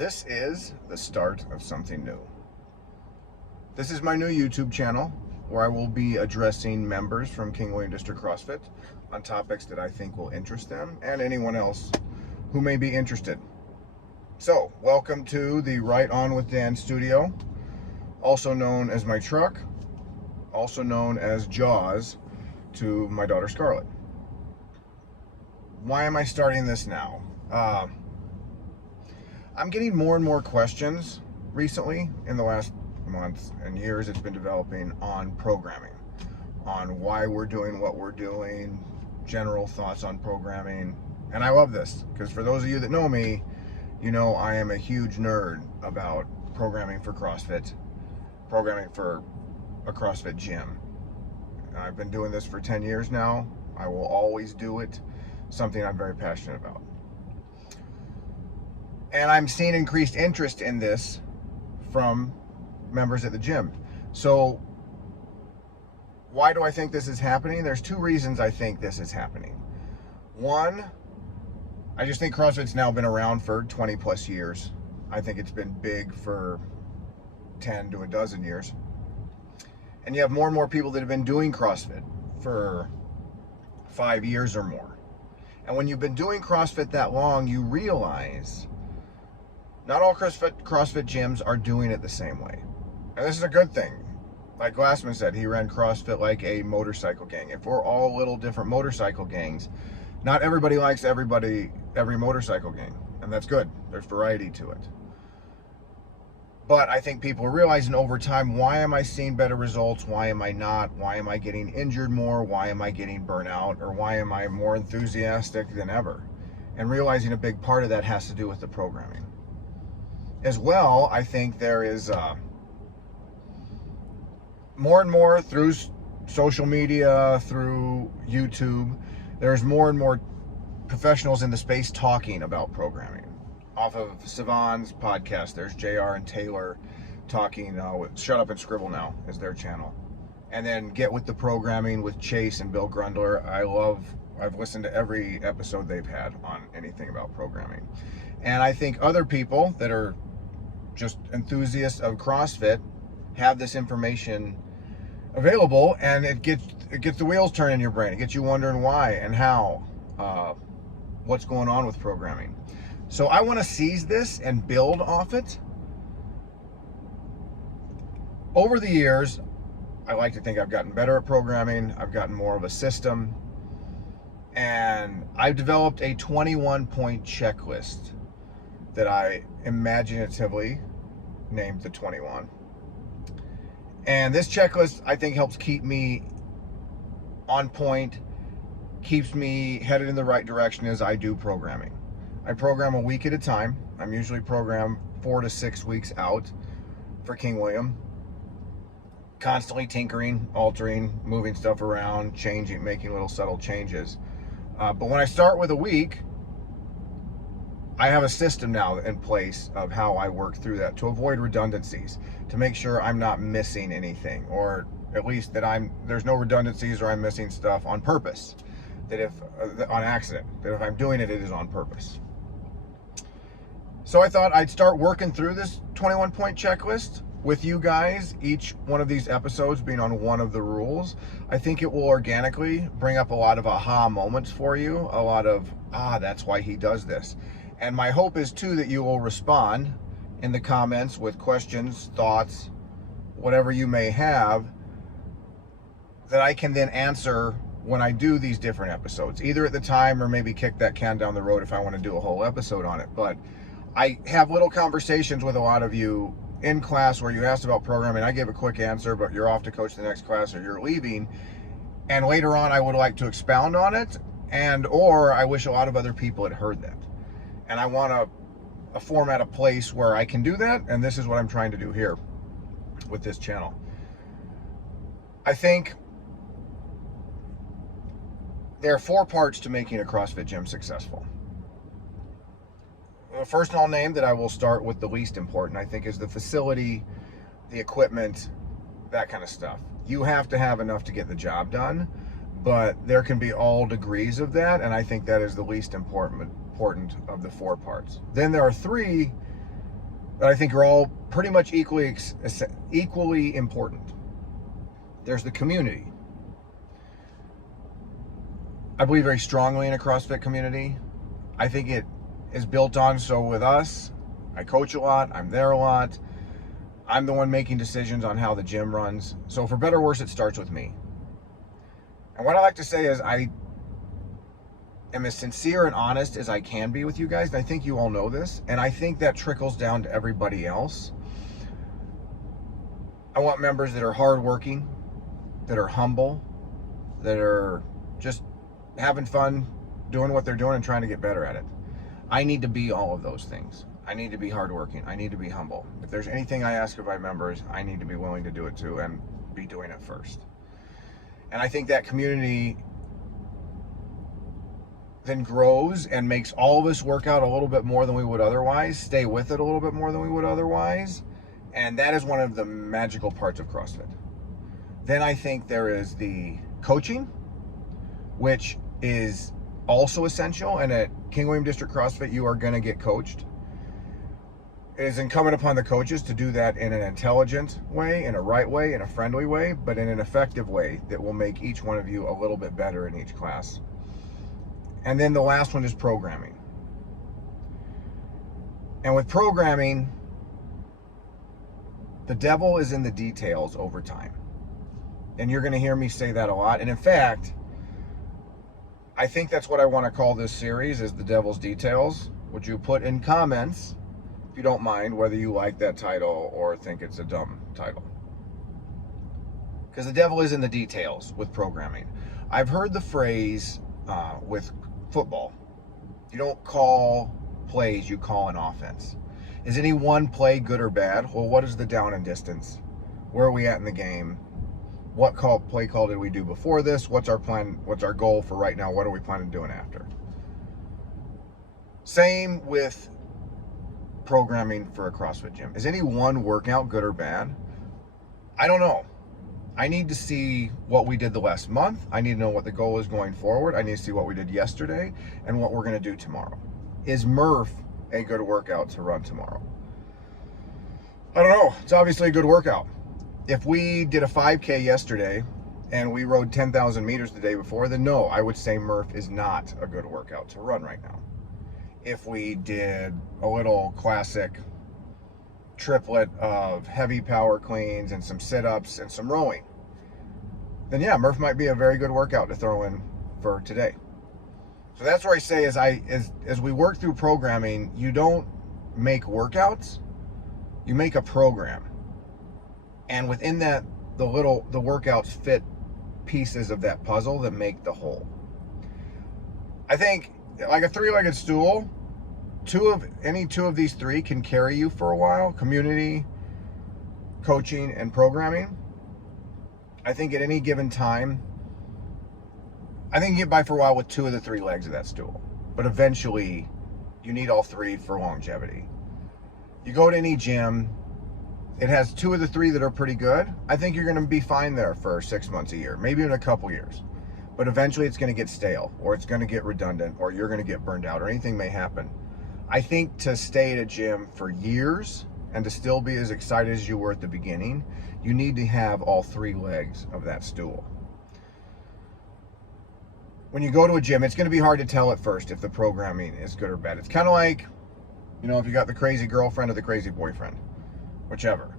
This is the start of something new. This is my new YouTube channel where I will be addressing members from King William District CrossFit on topics that I think will interest them and anyone else who may be interested. So, welcome to the Right On with Dan studio, also known as my truck, also known as Jaws to my daughter Scarlett. Why am I starting this now? I'm getting more and more questions recently in the last months and years. It's been developing on programming, on why we're doing what we're doing, general thoughts on programming. And I love this because for those of you that know me, you know I am a huge nerd about programming for CrossFit, programming for a CrossFit gym. I've been doing this for 10 years now. I will always do it. Something I'm very passionate about. And I'm seeing increased interest in this from members at the gym. So why do I think this is happening? There's two reasons I think this is happening. One, I just think CrossFit's now been around for 20 plus years. I think it's been big for 10 to a dozen years. And you have more and more people that have been doing CrossFit for 5 years or more. And when you've been doing CrossFit that long, you realize not all CrossFit gyms are doing it the same way. And this is a good thing. Like Glassman said, he ran CrossFit like a motorcycle gang. If we're all little different motorcycle gangs, not everybody likes every motorcycle gang. And that's good. There's variety to it. But I think people are realizing over time, why am I seeing better results? Why am I not? Why am I getting injured more? Why am I getting burnout? Or why am I more enthusiastic than ever? And realizing a big part of that has to do with the programming. As well, I think there is more and more through social media, through YouTube, there's more and more professionals in the space talking about programming. Off of Sivan's podcast, there's JR and Taylor talking with Shut Up and Scribble Now is their channel. And then Get With The Programming with Chase and Bill Grundler. I've listened to every episode they've had on anything about programming. And I think other people that are just enthusiasts of CrossFit have this information available, and it gets the wheels turning in your brain. It gets you wondering why and how, what's going on with programming. So I want to seize this and build off it. Over the years, I like to think I've gotten better at programming. I've gotten more of a system, and I've developed a 21-point checklist that I imaginatively named the 21. And this checklist, I think, helps keep me on point, keeps me headed in the right direction as I do programming. I program a week at a time. I'm usually programmed 4 to 6 weeks out for King William. Constantly tinkering, altering, moving stuff around, changing, making little subtle changes. But when I start with a week, I have a system now in place of how I work through that to avoid redundancies, to make sure I'm not missing anything, or at least that there's no redundancies or I'm missing stuff on purpose, on accident, that if I'm doing it, it is on purpose. So I thought I'd start working through this 21-point checklist with you guys, each one of these episodes being on one of the rules. I think it will organically bring up a lot of aha moments for you, a lot of, that's why he does this. And my hope is too that you will respond in the comments with questions, thoughts, whatever you may have, that I can then answer when I do these different episodes, either at the time or maybe kick that can down the road if I want to do a whole episode on it. But I have little conversations with a lot of you in class where you asked about programming. I give a quick answer, but you're off to coach the next class or you're leaving. And later on, I would like to expound on it, or I wish a lot of other people had heard that. And I want a format, a place where I can do that, and this is what I'm trying to do here with this channel. I think there are 4 parts to making a CrossFit gym successful. The first I'll name that I will start with the least important, I think, is the facility, the equipment, that kind of stuff. You have to have enough to get the job done, but there can be all degrees of that, and I think that is the least important of the 4 parts. Then there are 3 that I think are all pretty much equally important. There's the community. I believe very strongly in a CrossFit community. I think it is built on, so with us, I coach a lot, I'm there a lot, I'm the one making decisions on how the gym runs. So for better or worse, it starts with me. And what I like to say is I am as sincere and honest as I can be with you guys, and I think you all know this, and I think that trickles down to everybody else. I want members that are hardworking, that are humble, that are just having fun, doing what they're doing and trying to get better at it. I need to be all of those things. I need to be hardworking. I need to be humble. If there's anything I ask of my members, I need to be willing to do it too and be doing it first. And I think that community then grows and makes all of us work out a little bit more than we would otherwise, stay with it a little bit more than we would otherwise. And that is one of the magical parts of CrossFit. Then I think there is the coaching, which is also essential. And at King William District CrossFit, you are going to get coached. It is incumbent upon the coaches to do that in an intelligent way, in a right way, in a friendly way, but in an effective way that will make each one of you a little bit better in each class. And then the last one is programming. And with programming, the devil is in the details over time. And you're going to hear me say that a lot. And in fact, I think that's what I want to call this series, is the devil's details. Would you put in comments, if you don't mind, whether you like that title or think it's a dumb title? Because the devil is in the details with programming. I've heard the phrase with football, you don't call plays, you call an offense. Is any one play good or bad? Well, what is the down and distance? Where are we at in the game? What play call did we do before this? What's our plan? What's our goal for right now? What are we planning on doing after? Same with programming for a CrossFit gym. Is any one workout good or bad? I don't know. I need to see what we did the last month. I need to know what the goal is going forward. I need to see what we did yesterday and what we're going to do tomorrow. Is Murph a good workout to run tomorrow? I don't know. It's obviously a good workout. If we did a 5K yesterday and we rode 10,000 meters the day before, then no, I would say Murph is not a good workout to run right now. If we did a little classic triplet of heavy power cleans and some sit-ups and some rowing, then yeah, Murph might be a very good workout to throw in for today. So that's where I say, as we work through programming, you don't make workouts, you make a program. And within that, the workouts fit pieces of that puzzle that make the whole. I think like a three-legged stool, any two of these three can carry you for a while: community, coaching, and programming. I think at any given time, I think you get by for a while with two of the three legs of that stool. But eventually, you need all three for longevity. You go to any gym, it has two of the three that are pretty good. I think you're going to be fine there for 6 months, a year, maybe in a couple years. But eventually it's going to get stale, or it's going to get redundant, or you're going to get burned out, or anything may happen. I think to stay at a gym for years and to still be as excited as you were at the beginning, you need to have all three legs of that stool. When you go to a gym, it's going to be hard to tell at first if the programming is good or bad. It's kind of like, if you got the crazy girlfriend or the crazy boyfriend, whichever.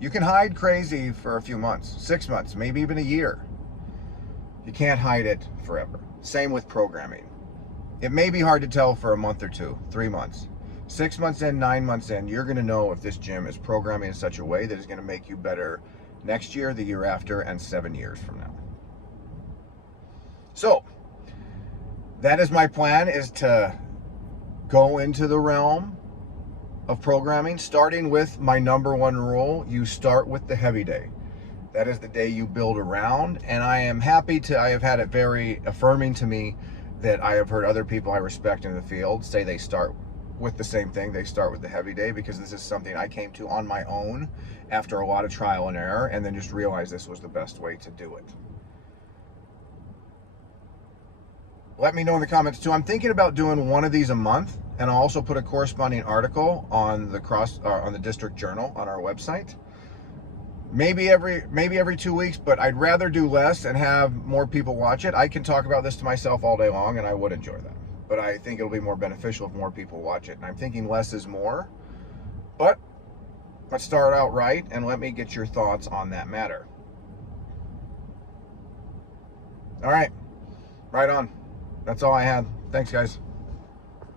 You can hide crazy for a few months, 6 months, maybe even a year. You can't hide it forever. Same with programming. It may be hard to tell for a month or two, 3 months. 6 months in, 9 months in, you're going to know if this gym is programming in such a way that is going to make you better next year, the year after, and 7 years from now. So, that is my plan, is to go into the realm of programming, starting with my number one rule: you start with the heavy day. That is the day you build around, and I am happy I have had it very affirming to me that I have heard other people I respect in the field say they start with the same thing. They start with the heavy day, because this is something I came to on my own after a lot of trial and error, and then just realized this was the best way to do it. Let me know in the comments too. I'm thinking about doing one of these a month, and I'll also put a corresponding article on the District Journal on our website. Maybe every 2 weeks, but I'd rather do less and have more people watch it. I can talk about this to myself all day long, and I would enjoy that. But I think it'll be more beneficial if more people watch it. And I'm thinking less is more. But let's start out right, and let me get your thoughts on that matter. All right, right on. That's all I had. Thanks, guys.